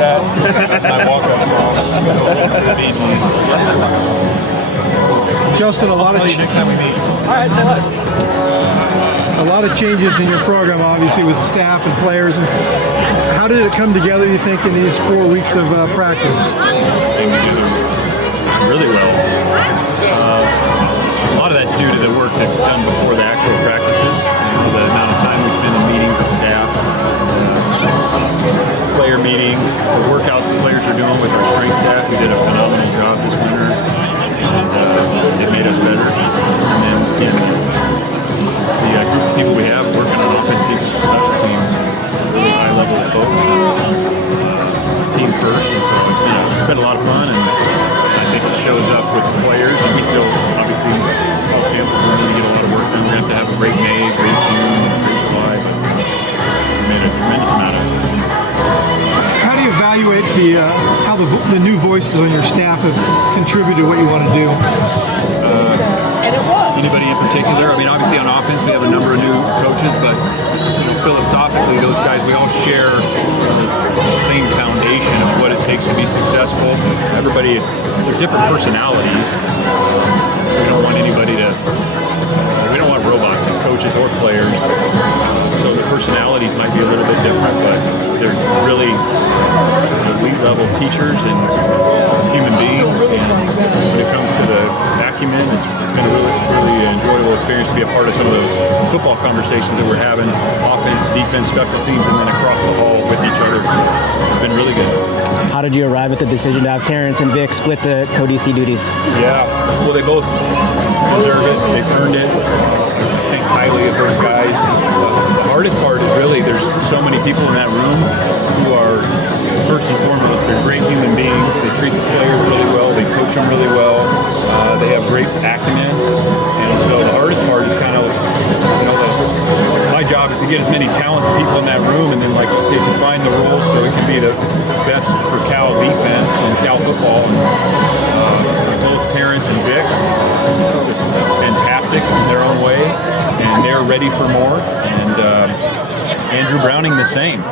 that. My walk-up song. Justin, a lot of next time we meet. All right, say less. a lot of changes in your program, obviously, with staff and players. And how did it come together, you think, in these 4 weeks of practice? Came together really well. A lot of that's due to the work that's done before the actual practices. The amount of time we spend in meetings as staff, player meetings, the workouts the players are doing with our strength staff. We did a phenomenal job this winter, and it made us better. And then the group of people we have working on offense, defense, and special teams, really high level folks, team first. And so it's been a lot of fun, and I think it shows up with the players. And we still obviously we need to get a lot of work done. We're going to have a great May, great June, great July. We made a tremendous amount of it. How do you evaluate how the new voices on your staff have contributed to what you want to do? Anybody in particular? I mean, obviously on offense we have a number of new coaches, but philosophically those guys, we all share the same foundation of what it takes to be successful. Everybody, there's different personalities. We don't want we don't want robots as coaches or players. So the personalities might be a little bit different, but they're really elite level teachers and human beings. And when it comes to the acumen, it's been a really enjoyable experience to be a part of some of those football conversations that we're having, offense, defense, special teams, and then across the hall with each other. It's been really good. How did you arrive at the decision to have Terrence and Vic split the co-DC duties? Yeah, well, they both deserve it. They've earned it. I think highly of those guys. The hardest part is really there's so many people in that room who are, first and foremost, they're great human beings. They treat the players really well. They coach them really well. They have great acumen. And so the hardest part is kind of, my job is to get as many talented people in that room and then define the roles so it can be the best for Cal defense and Cal football. And both Terrence and Vic, just fantastic in their own way, and they're ready for more. And Andrew Browning the same.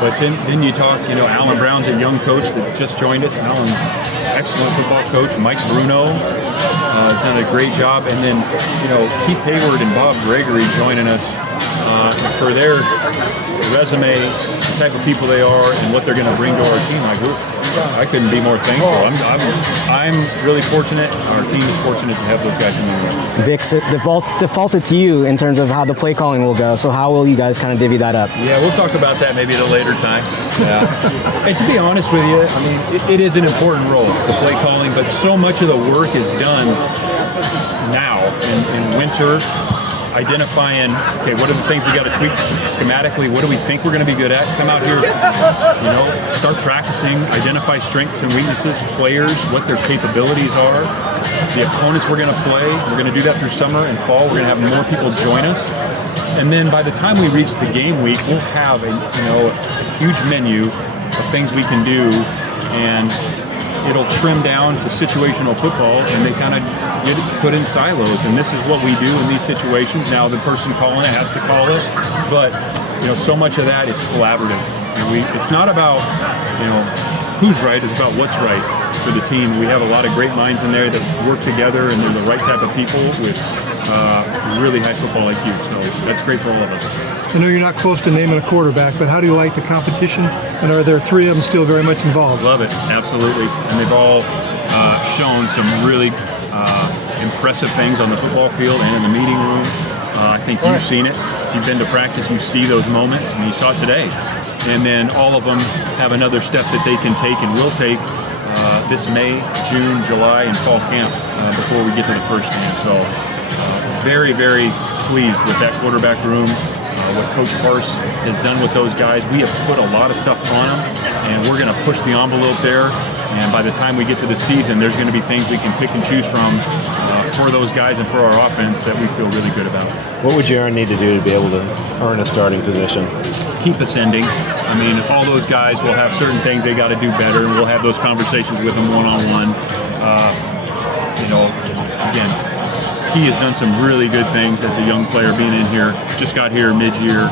But then you talk, Alan Brown's a young coach that just joined us. Alan, excellent football coach. Mike Bruno has done a great job. And then, Keith Hayward and Bob Gregory joining us for their resume, the type of people they are, and what they're going to bring to our team. I couldn't be more thankful. I'm really fortunate. Our team is fortunate to have those guys in the room. Vic's defaulted to you in terms of how the play calling will go. So how will you guys kind of divvy that up? Yeah, we'll talk about that maybe at a later time. Yeah. And to be honest with you, I mean, it is an important role, the play calling, but so much of the work is done now in winter. Identifying, okay, what are the things we got to tweak schematically? What do we think we're going to be good at? Come out here, start practicing, identify strengths and weaknesses, players, what their capabilities are, the opponents we're going to play. We're going to do that through summer and fall. We're going to have more people join us. And then by the time we reach the game week, we'll have a huge menu of things we can do, and it'll trim down to situational football, and they kind of get put in silos. And this is what we do in these situations. Now the person calling it has to call it, but so much of that is collaborative. It's not about who's right; it's about what's right for the team. We have a lot of great minds in there that work together, and they're the right type of people with really high football IQ. So that's great for all of us. I know you're not close to naming a quarterback, but how do you like the competition? And are there three of them still very much involved? Love it, absolutely. And they've all shown some really impressive things on the football field and in the meeting room. I think you've seen it. If you've been to practice, you see those moments. I mean, you saw it today. And then all of them have another step that they can take and will take this May, June, July, and fall camp before we get to the first game. So very, very pleased with that quarterback room. What Coach Parse has done with those guys. We have put a lot of stuff on them, and we're going to push the envelope there. And by the time we get to the season, there's going to be things we can pick and choose from for those guys and for our offense that we feel really good about. What would Jaron need to do to be able to earn a starting position? Keep ascending. I mean, all those guys will have certain things they got to do better, and we'll have those conversations with them one-on-one. Again, he has done some really good things as a young player being in here. Just got here mid-year.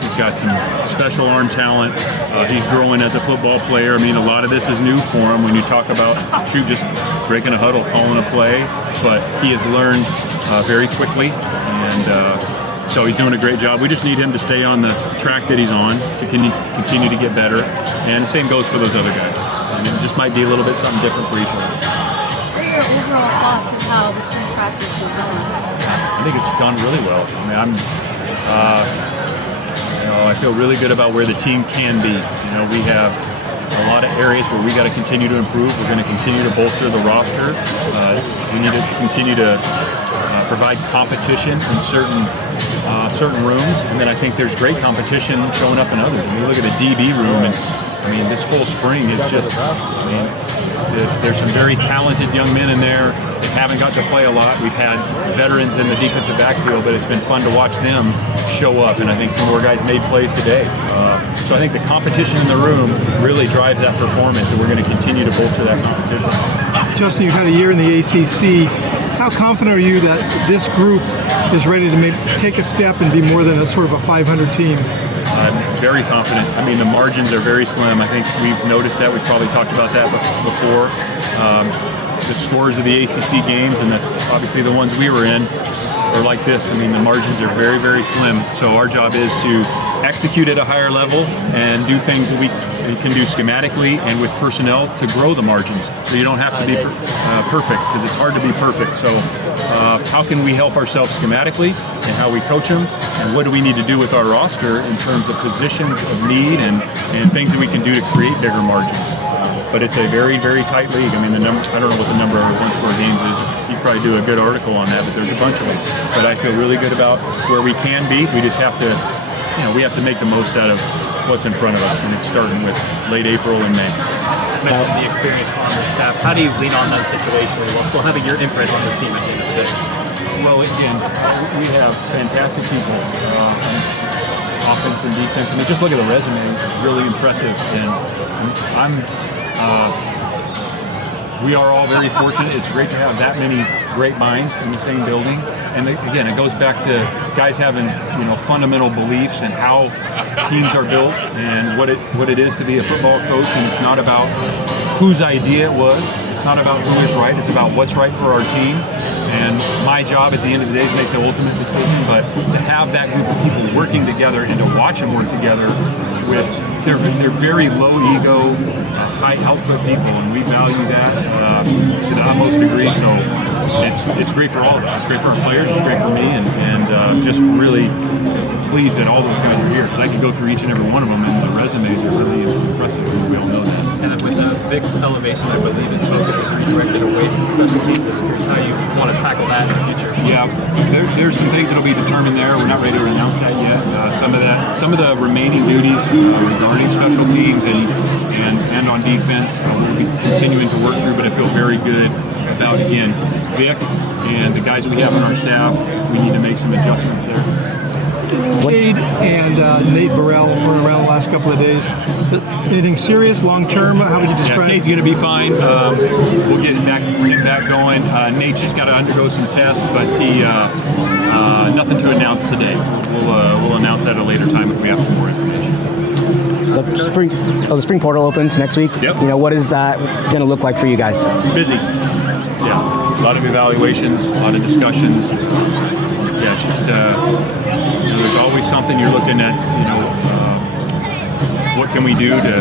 He's got some special arm talent. He's growing as a football player. I mean, a lot of this is new for him when you talk about just breaking a huddle, calling a play. But he has learned very quickly, and so he's doing a great job. We just need him to stay on the track that he's on to continue to get better. And the same goes for those other guys. And it just might be a little bit something different for each of them. What are your overall thoughts of how the spring practice is going? I think it's gone really well. I mean, I feel really good about where the team can be. We have a lot of areas where we got to continue to improve. We're going to continue to bolster the roster. We need to continue to provide competition in certain rooms, and then I think there's great competition showing up in others. When you look at the DB room, and I mean, this whole spring is just, there's some very talented young men in there that haven't got to play a lot. We've had veterans in the defensive backfield, but it's been fun to watch them show up, and I think some more guys made plays today. So I think the competition in the room really drives that performance, and we're going to continue to bolster that competition. Justin, you've had a year in the ACC. How confident are you that this group is ready to take a step and be more than a sort of a 500 team? I'm very confident. I mean, the margins are very slim. I think we've noticed that. We've probably talked about that before. The scores of the ACC games, and that's obviously the ones we were in, are like this. I mean, the margins are very, very slim. So our job is to execute at a higher level and do things that we can do schematically and with personnel to grow the margins. So you don't have to be perfect, because it's hard to be perfect. So how can we help ourselves schematically and how we coach them, and what do we need to do with our roster in terms of positions of need and things that we can do to create bigger margins. But it's a very, very tight league. I mean, I don't know what the number of one-score games is. You could probably do a good article on that, but there's a bunch of them. But I feel really good about where we can be. We just have to, we have to make the most out of what's in front of us, and it's starting with late April and May. You mentioned the experience on the staff. How do you lean on them situationally while still having your imprint on this team at the end of the day? Well, again, we have fantastic people, offense and defense. I mean, just look at the resume; really impressive. And we are all very fortunate. It's great to have that many great minds in the same building. And again, it goes back to guys having fundamental beliefs in how teams are built and what it is to be a football coach. And it's not about whose idea it was. It's not about who is right. It's about what's right for our team. And my job at the end of the day is to make the ultimate decision. But to have that group of people working together and to watch them work together with they're very low ego, high output people, and we value that to the utmost degree. So it's great for all of us. It's great for our players. It's great for me, and just really pleased that all those guys are here. Because I could go through each and every one of them, and the resumes are really impressive. We all know that. And then with Vic's elevation, I believe his focus is redirected away from special teams. I was curious how you want to tackle that in the future. Yeah, there's some things that'll be determined there. We're not ready to announce that yet. Some of the remaining duties regarding special teams and on defense we'll be continuing to work through. But I feel very good about, again, Vic and the guys we have on our staff. If we need to make some adjustments there. Cade and Nate Burrell were around the last couple of days. Anything serious, long-term? How would you describe it? Cade's going to be fine. We'll get that going. Nate's just got to undergo some tests, but he nothing to announce today. We'll announce that at a later time if we have some more information. The spring portal opens next week. Yep. What is that going to look like for you guys? Busy. Yeah, a lot of evaluations, a lot of discussions. Yeah, just there's always something you're looking at. What can we do to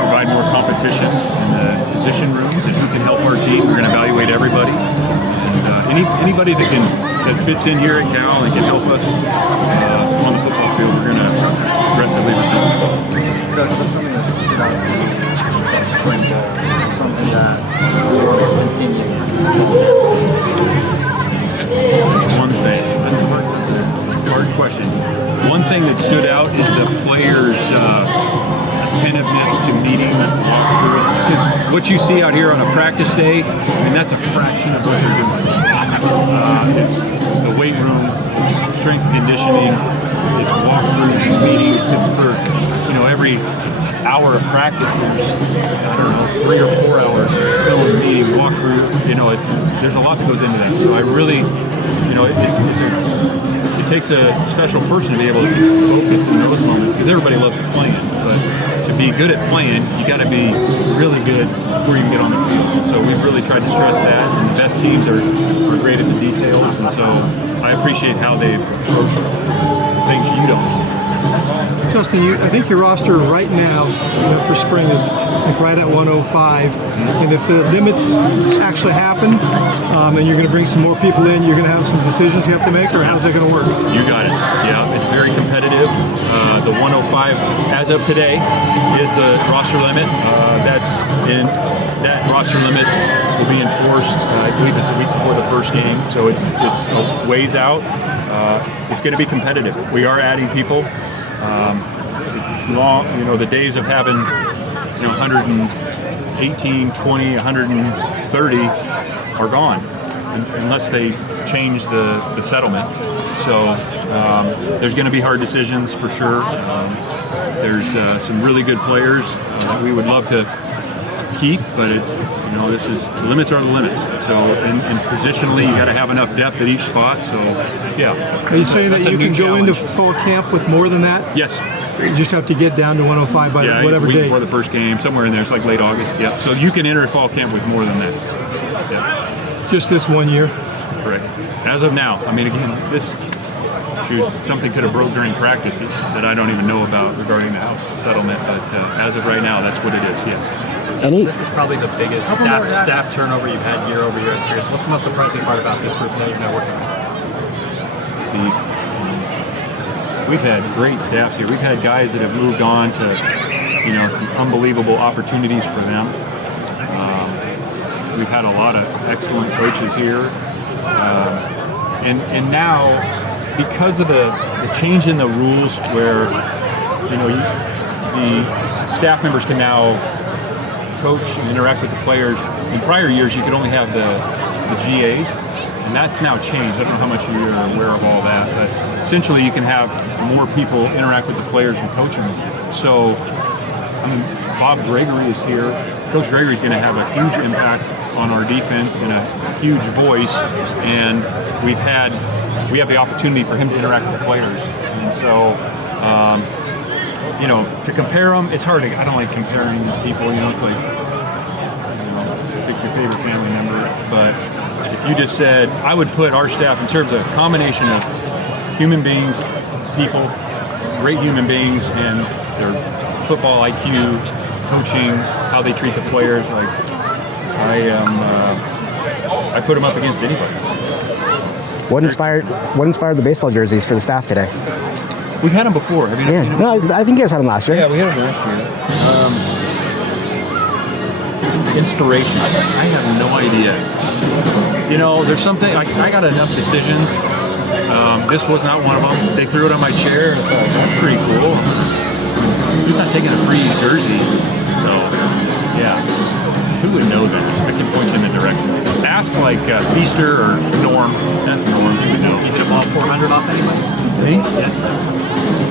provide more competition in the position rooms, and who can help our team? We're going to evaluate everybody, and anybody that fits in here at Cal and can help us on the football field, we're going to aggressively recruit. What's something that stood out to you from spring ball? Something that we want to continue. One thing. That's a hard question. One thing that stood out is the players' attentiveness to meetings, walkthroughs. Because what you see out here on a practice day, that's a fraction of what they're doing. It's the weight room, strength and conditioning, it's walkthroughs and meetings. It's for every hour of practice, there's 3 or 4 hours of film, meeting, walkthrough. There's a lot that goes into that. So I really it takes a special person to be able to focus in those moments because everybody loves playing, but to be good at playing, you got to be really good before you can get on the field. So we've really tried to stress that, and the best teams are great at the details, and so I appreciate how they've approached the things you don't see. Justin, I think your roster right now for spring is like right at 105. And if the limits actually happen and you're going to bring some more people in, you're going to have some decisions you have to make, or how's that going to work? You got it. Yeah, it's very competitive. The 105, as of today, is the roster limit. That roster limit will be enforced, I believe it's a week before the first game, so it's a ways out. It's going to be competitive. We are adding people. The days of having 118, 20, 130 are gone unless they change the settlement. So there's going to be hard decisions for sure. There's some really good players that we would love to keep, but it's the limits are the limits. So and positionally, you got to have enough depth at each spot. So yeah. Are you saying that you can go into fall camp with more than that? Yes. You just have to get down to 105 by whatever week date. Before the first game, somewhere in there. It's like late August. Yeah. So you can enter fall camp with more than that. Yeah. Just this 1 year. Correct. As of now, I mean, again, something could have broke during practice that I don't even know about regarding the house settlement. But as of right now, that's what it is. Yes. This is probably the biggest staff turnover you've had year over year. I was curious, what's the most surprising part about this group that you're now working with? We've had great staffs here. We've had guys that have moved on to, some unbelievable opportunities for them. We've had a lot of excellent coaches here, and now because of the change in the rules, where the staff members can now coach and interact with the players. In prior years, you could only have the GAs, and that's now changed. I don't know how much you're aware of all that, but essentially you can have more people interact with the players and coach them. So, Bob Gregory is here. Coach Gregory is going to have a huge impact on our defense and a huge voice, and we have the opportunity for him to interact with the players. And so, to compare them, it's hard. I don't like comparing people. It's like, pick your favorite family member. But if you just said, I would put our staff in terms of a combination of human beings, people, great human beings, and their football IQ, coaching, how they treat the players. Like, I put them up against anybody. What inspired the baseball jerseys for the staff today? We've had them before. Have you? Yeah. No, I think you guys had them last year. Yeah, we had them last year. Inspiration. I have no idea. There's something. I got enough decisions. This was not one of them. They threw it on my chair. And I thought, that's pretty cool. He's not taking a free jersey. So, yeah. Who would know that? I can point you in the direction. Ask Feaster or Norm. Ask Norm. He would know. You hit a ball 400 off anyway? Me? Yeah.